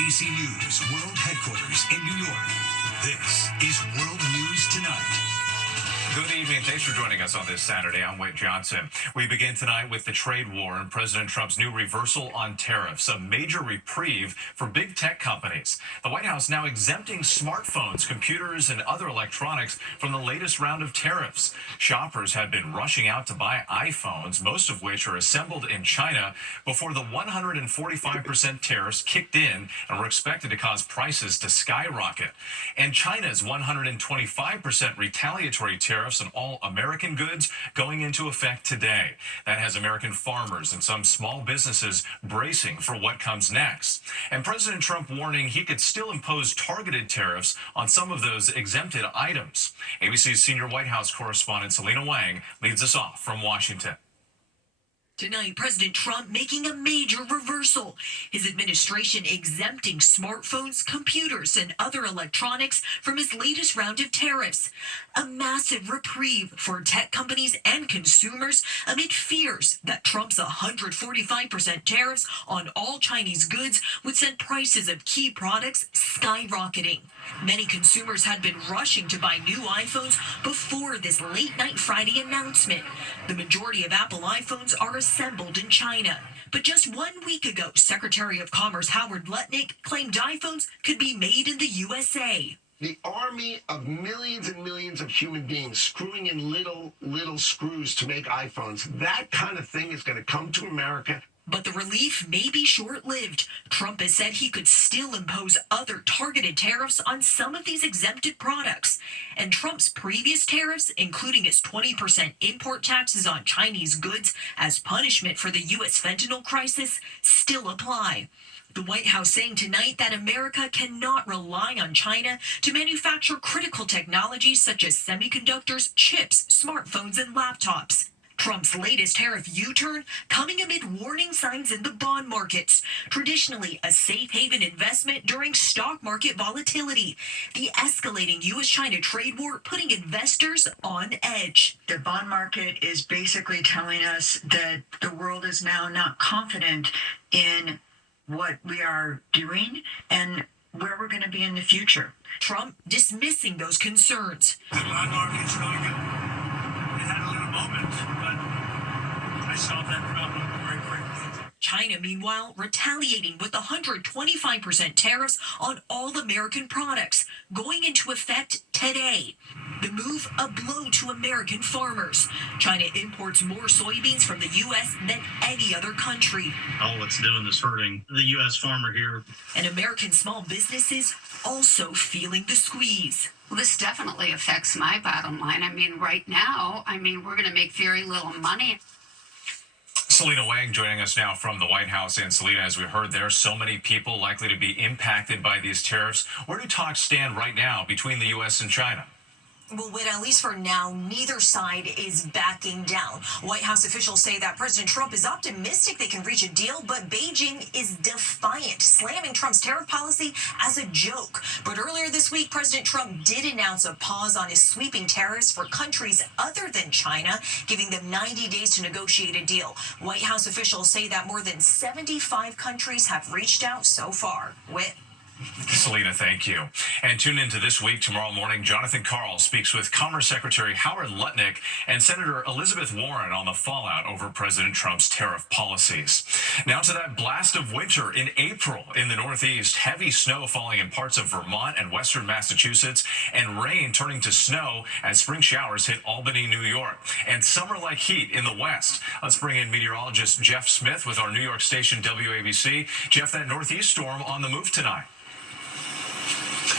ABC News World Headquarters in New York. This is World News Tonight. Good evening. Thanks for joining us on this Saturday. I'm Whit Johnson. We begin tonight with the trade war and President Trump's new reversal on tariffs, a major reprieve for big tech companies. The White House now exempting smartphones, computers, and other electronics from the latest round of tariffs. Shoppers have been rushing out to buy iPhones, most of which are assembled in China, before the 145% tariffs kicked in and were expected to cause prices to skyrocket. And China's 125% retaliatory tariffs on all American goods going into effect today. That has American farmers and some small businesses bracing for what comes next. And President Trump warning he could still impose targeted tariffs on some of those exempted items. ABC's senior White House correspondent Selena Wang leads us off from Washington. Tonight, President Trump making a major reversal. His administration exempting smartphones, computers, and other electronics from his latest round of tariffs. A massive reprieve for tech companies and consumers amid fears that Trump's 145% tariffs on all Chinese goods would send prices of key products skyrocketing. Many consumers had been rushing to buy new iPhones before this late-night Friday announcement. The majority of Apple iPhones are assembled in China. But just 1 week ago, Secretary of Commerce Howard Lutnick claimed iPhones could be made in the USA. The army of millions and millions of human beings screwing in little screws to make iPhones, that kind of thing is going to come to America. But the relief may be short-lived. Trump has said he could still impose other targeted tariffs on some of these exempted products. And Trump's previous tariffs, including his 20% import taxes on Chinese goods as punishment for the U.S. fentanyl crisis, still apply. The White House saying tonight that America cannot rely on China to manufacture critical technologies such as semiconductors, chips, smartphones, and laptops. Trump's latest tariff U-turn coming amid warning signs in the bond markets, traditionally a safe haven investment during stock market volatility. The escalating U.S.-China trade war putting investors on edge. The bond market is basically telling us that the world is now not confident in what we are doing and where we're going to be in the future. Trump dismissing those concerns. The bond market's going to it had a little moment, but I solved that problem very quickly. China, meanwhile, retaliating with 125% tariffs on all American products, going into effect today. The move, a blow to American farmers. China imports more soybeans from the U.S. than any other country. All it's doing is hurting the U.S. farmer here. And American small businesses also feeling the squeeze. Well, this definitely affects my bottom line. I mean, right now, we're going to make very little money. Selena Wang joining us now from the White House. And Selena, as we heard, there are so many people likely to be impacted by these tariffs. Where do talks stand right now between the U.S. and China? Well, Whit, at least for now, neither side is backing down. White House officials say that President Trump is optimistic they can reach a deal, but Beijing is defiant, slamming Trump's tariff policy as a joke. But earlier this week, President Trump did announce a pause on his sweeping tariffs for countries other than China, giving them 90 days to negotiate a deal. White House officials say that more than 75 countries have reached out so far. Whit? Selena, thank you. And tune into This Week tomorrow morning. Jonathan Karl speaks with Commerce Secretary Howard Lutnick and Senator Elizabeth Warren on the fallout over President Trump's tariff policies. Now to that blast of winter in April in the Northeast. Heavy snow falling in parts of Vermont and western Massachusetts, and rain turning to snow as spring showers hit Albany, New York. And summer-like heat in the West. Let's bring in meteorologist Jeff Smith with our New York station WABC. Jeff, that Northeast storm on the move tonight.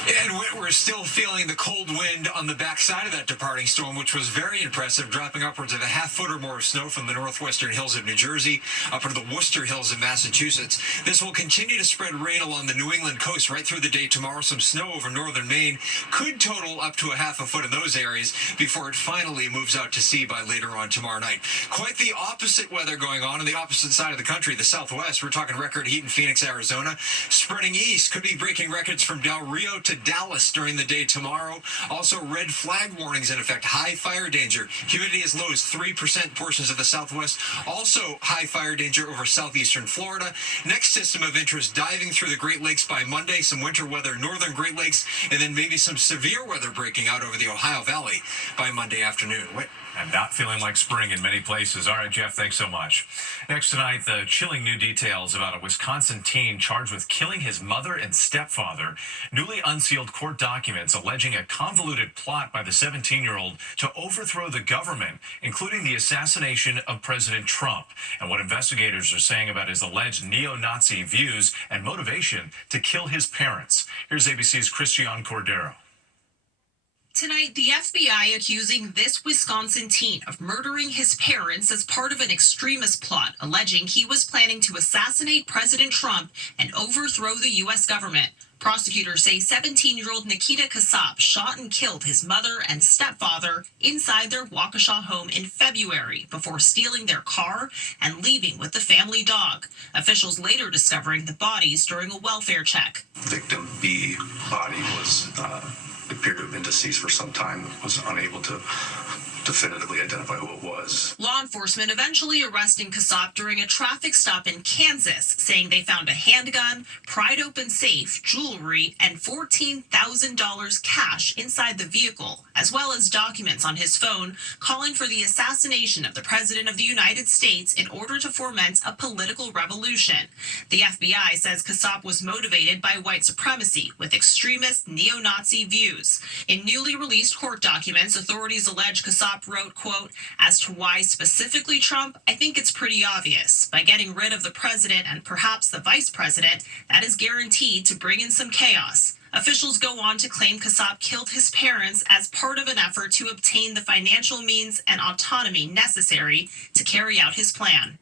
And we're still feeling the cold wind on the backside of that departing storm, which was very impressive, dropping upwards of a half foot or more of snow from the northwestern hills of New Jersey up into the Worcester Hills of Massachusetts. This will continue to spread rain along the New England coast right through the day tomorrow. Some snow over northern Maine could total up to a half a foot in those areas before it finally moves out to sea by later on tomorrow night. Quite the opposite weather going on the opposite side of the country, the southwest. We're talking record heat in Phoenix, Arizona. Spreading east, could be breaking records from Del Rio out to Dallas during the day tomorrow. Also, red flag warnings in effect. High fire danger. Humidity as low as 3%. Portions of the southwest. Also, high fire danger over southeastern Florida. Next system of interest, diving through the Great Lakes by Monday. Some winter weather, northern Great Lakes, and then maybe some severe weather breaking out over the Ohio Valley by Monday afternoon. And not feeling like spring in many places. All right, Jeff, thanks so much. Next tonight, the chilling new details about a Wisconsin teen charged with killing his mother and stepfather. Newly unsealed court documents alleging a convoluted plot by the 17-year-old to overthrow the government, including the assassination of President Trump, and what investigators are saying about his alleged neo-Nazi views and motivation to kill his parents. Here's ABC's Christian Cordero. Tonight, the FBI accusing this Wisconsin teen of murdering his parents as part of an extremist plot, alleging he was planning to assassinate President Trump and overthrow the U.S. government. Prosecutors say 17-year-old Nikita Kasap shot and killed his mother and stepfather inside their Waukesha home in February before stealing their car and leaving with the family dog. Officials later discovering the bodies during a welfare check. Victim B body was appeared to have been deceased for some time, was unable to definitively identify who it was. Law enforcement eventually arresting Kasap during a traffic stop in Kansas, saying they found a handgun, pried open safe, jewelry, and $14,000 cash inside the vehicle, as well as documents on his phone calling for the assassination of the President of the United States in order to foment a political revolution. The FBI says Kasap was motivated by white supremacy with extremist neo-Nazi views. In newly released court documents, authorities allege Kasap wrote, quote, "As to why specifically Trump, I think it's pretty obvious. By getting rid of the president and perhaps the vice president, that is guaranteed to bring in some chaos." Officials go on to claim Kasap killed his parents as part of an effort to obtain the financial means and autonomy necessary to carry out his plan.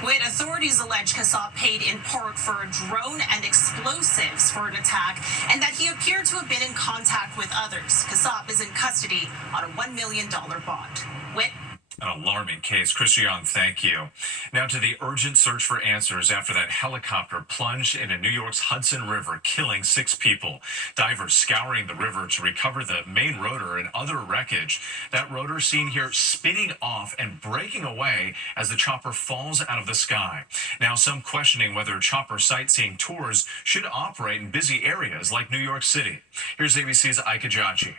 When authorities allege Kasap paid in part for a drone and explosives for an attack, and that he appeared to have been in contact with others. Kasap is in custody on a $1 million bond. Whit? An alarming case. Christian, thank you. Now to the urgent search for answers after that helicopter plunged into New York's Hudson River, killing 6 people. Divers scouring the river to recover the main rotor and other wreckage. That rotor seen here spinning off and breaking away as the chopper falls out of the sky. Now some questioning whether chopper sightseeing tours should operate in busy areas like New York City. Here's ABC's Ika Jachi.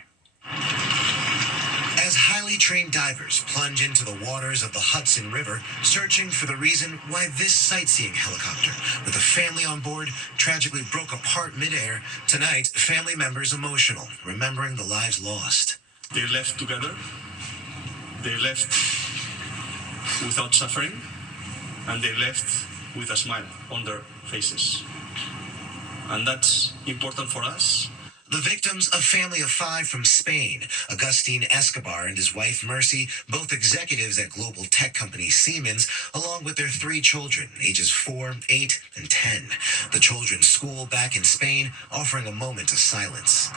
As highly trained divers plunge into the waters of the Hudson River, searching for the reason why this sightseeing helicopter with a family on board tragically broke apart midair, tonight, family members emotional, remembering the lives lost. They left together. They left without suffering, and they left with a smile on their faces. And that's important for us. The victims, a family of 5 from Spain, Agustin Escobar and his wife Mercy, both executives at global tech company Siemens, along with their 3 children, ages 4, 8, and 10. The children's school back in Spain offering a moment of silence.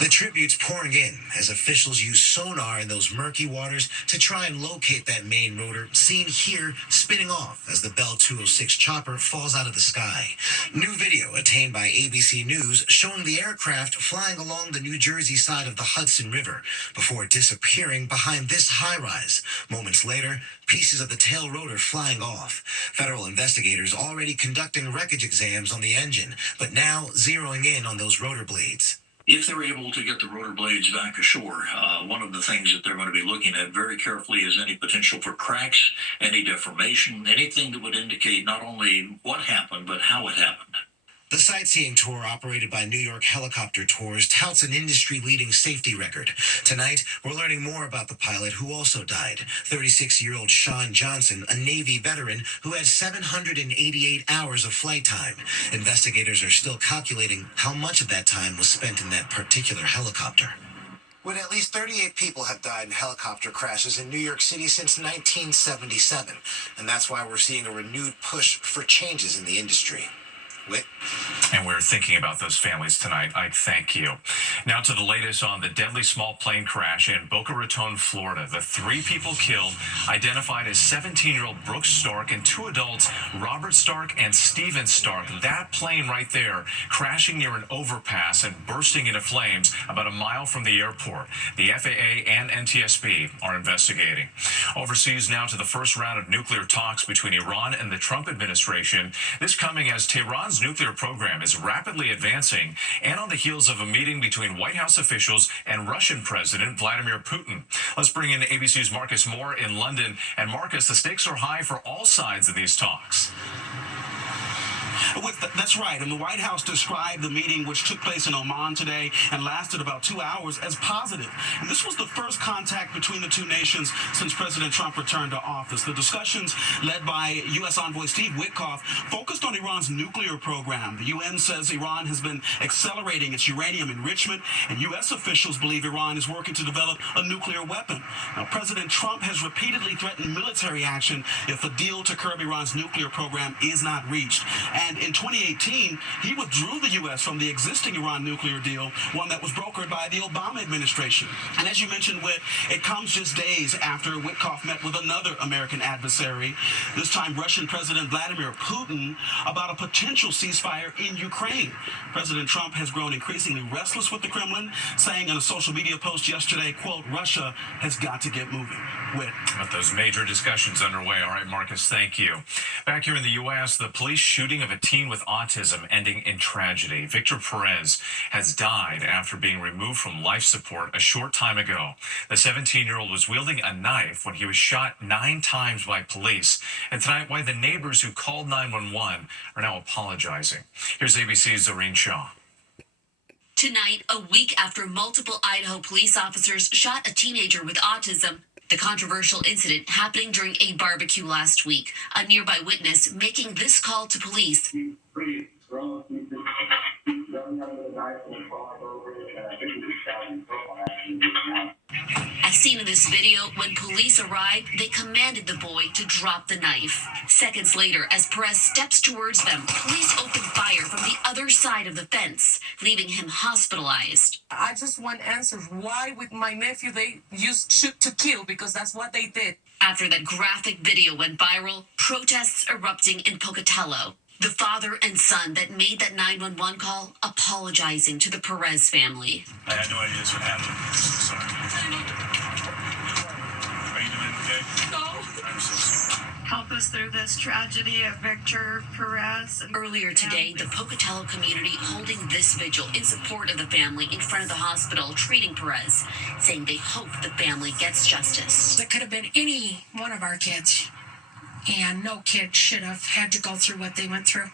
The tributes pouring in as officials use sonar in those murky waters to try and locate that main rotor, seen here spinning off as the Bell 206 chopper falls out of the sky. New video attained by ABC News showing the aircraft flying along the New Jersey side of the Hudson River before disappearing behind this high-rise. Moments later, pieces of the tail rotor flying off. Federal investigators already conducting wreckage exams on the engine, but now zeroing in on those rotor blades. If they're able to get the rotor blades back ashore, one of the things that they're going to be looking at very carefully is any potential for cracks, any deformation, anything that would indicate not only what happened, but how it happened. The sightseeing tour operated by New York Helicopter Tours touts an industry-leading safety record. Tonight, we're learning more about the pilot who also died, 36-year-old Sean Johnson, a Navy veteran who had 788 hours of flight time. Investigators are still calculating how much of that time was spent in that particular helicopter. When at least 38 people have died in helicopter crashes in New York City since 1977, and that's why we're seeing a renewed push for changes in the industry. Whit? And we're thinking about those families tonight. I thank you. Now to the latest on the deadly small plane crash in Boca Raton, Florida. The 3 people killed, identified as 17-year-old Brooks Stark and 2 adults, Robert Stark and Steven Stark. That plane right there crashing near an overpass and bursting into flames about a mile from the airport. The FAA and NTSB are investigating. Overseas now to the first round of nuclear talks between Iran and the Trump administration. This coming as Tehran's nuclear program is rapidly advancing and on the heels of a meeting between White House officials and Russian President Vladimir Putin. Let's bring in ABC's Marcus Moore in London. And Marcus, the stakes are high for all sides of these talks. That's right. And the White House described the meeting, which took place in Oman today and lasted about 2 hours, as positive. And this was the first contact between the 2 nations since President Trump returned to office. The discussions, led by U.S. Envoy Steve Witkoff, focused on Iran's nuclear program. The UN says Iran has been accelerating its uranium enrichment, and U.S. officials believe Iran is working to develop a nuclear weapon. Now, President Trump has repeatedly threatened military action if a deal to curb Iran's nuclear program is not reached. And in 2018, he withdrew the U.S. from the existing Iran nuclear deal, one that was brokered by the Obama administration. And as you mentioned, Whit, it comes just days after Witkoff met with another American adversary, this time Russian President Vladimir Putin, about a potential ceasefire in Ukraine. President Trump has grown increasingly restless with the Kremlin, saying in a social media post yesterday, quote, Russia has got to get moving. Whit. With those major discussions underway. All right, Marcus, thank you. Back here in the U.S., the police shooting of a teen with autism ending in tragedy. Victor Perez has died after being removed from life support a short time ago. The 17-year-old was wielding a knife when he was shot 9 times by police. And tonight, why the neighbors who called 911 are now apologizing. Here's ABC's Zoreen Shaw. Tonight, a week after multiple Idaho police officers shot a teenager with autism, the controversial incident happening during a barbecue last week. A nearby witness making this call to police. As seen in this video, when police arrived, they commanded the boy to drop the knife. Seconds later, as Perez steps towards them, police open fire from the other side of the fence, leaving him hospitalized. I just want answers. Why with my nephew they used shoot to kill? Because that's what they did. After that graphic video went viral, protests erupting in Pocatello. The father and son that made that 911 call apologizing to the Perez family. I had no idea this would happen. Sorry. Are you doing okay? No. I'm so sorry. Help us through this tragedy of Victor Perez. Earlier today, the Pocatello community holding this vigil in support of the family in front of the hospital treating Perez, saying they hope the family gets justice. It could have been any one of our kids. And no kid should have had to go through what they went through.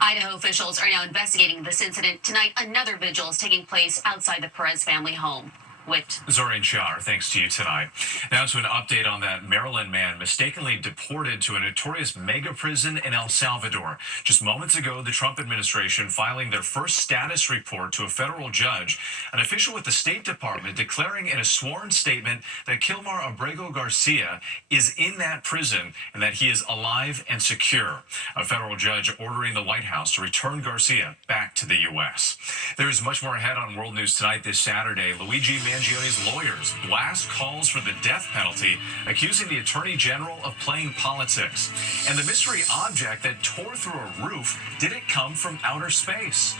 Idaho officials are now investigating this incident. Tonight, another vigil is taking place outside the Perez family home. Whit. Zoreen Shah, thanks to you tonight. Now to an update on that Maryland man mistakenly deported to a notorious mega prison in El Salvador. Just moments ago, the Trump administration filing their first status report to a federal judge, an official with the State Department declaring in a sworn statement that Kilmar Abrego Garcia is in that prison and that he is alive and secure. A federal judge ordering the White House to return Garcia back to the U.S. There is much more ahead on World News Tonight this Saturday. Luigi Mangione's lawyers blast calls for the death penalty, accusing the Attorney General of playing politics. And the mystery object that tore through a roof, did it come from outer space?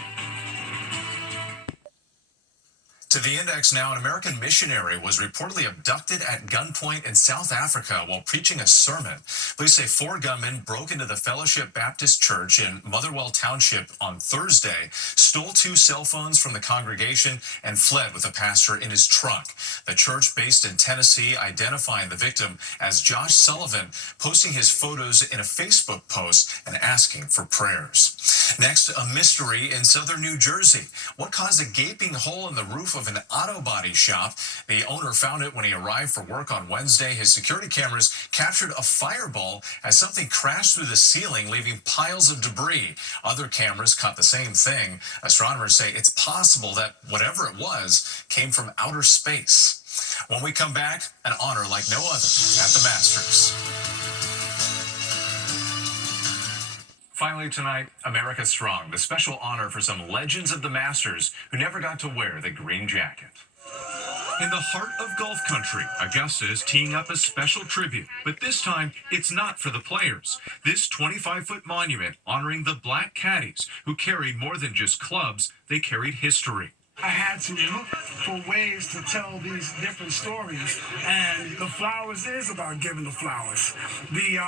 To the Index now, an American missionary was reportedly abducted at gunpoint in South Africa while preaching a sermon. Police say 4 gunmen broke into the Fellowship Baptist Church in Motherwell Township on Thursday, stole 2 cell phones from the congregation, and fled with a pastor in his trunk. The church, based in Tennessee, identifying the victim as Josh Sullivan, posting his photos in a Facebook post and asking for prayers. Next, a mystery in southern New Jersey. What caused a gaping hole in the roof of an auto body shop? The owner found it when he arrived for work on Wednesday. His security cameras captured a fireball as something crashed through the ceiling, leaving piles of debris. Other cameras caught the same thing. Astronomers say it's possible that whatever it was came from outer space. When we come back, an honor like no other at the Masters. Finally tonight, America Strong, the special honor for some legends of the Masters who never got to wear the green jacket. In the heart of golf country, Augusta is teeing up a special tribute, but this time it's not for the players. This 25-foot monument honoring the black caddies who carried more than just clubs, they carried history. I had to look for ways to tell these different stories, and the flowers is about giving the flowers. The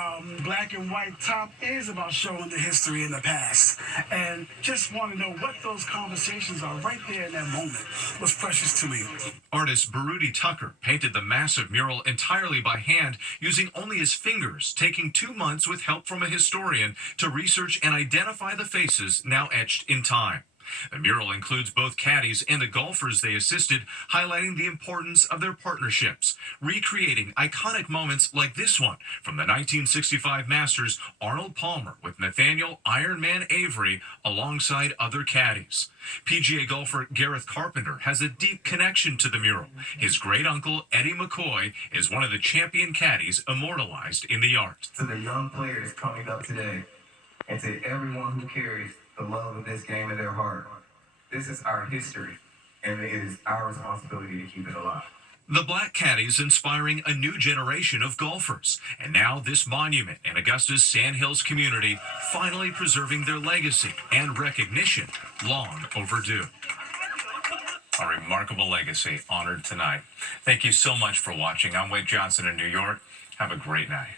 black and white top is about showing the history in the past, and just want to know what those conversations are right there in that moment was precious to me. Artist Baruti Tucker painted the massive mural entirely by hand, using only his fingers, taking 2 months with help from a historian to research and identify the faces now etched in time. The mural includes both caddies and the golfers they assisted, highlighting the importance of their partnerships, recreating iconic moments like this one from the 1965 Masters, Arnold Palmer with Nathaniel Iron Man Avery alongside other caddies. PGA golfer Gareth Carpenter has a deep connection to the mural. His great-uncle Eddie McCoy is one of the champion caddies immortalized in the art. To the young players coming up today, and to everyone who carries the love of this game in their heart, this is our history, and it is our responsibility to keep it alive. The Black Caddies inspiring a new generation of golfers, and now this monument in Augusta's Sand Hills community finally preserving their legacy and recognition long overdue. A remarkable legacy honored tonight. Thank you so much for watching. I'm Wade Johnson in New York. Have a great night.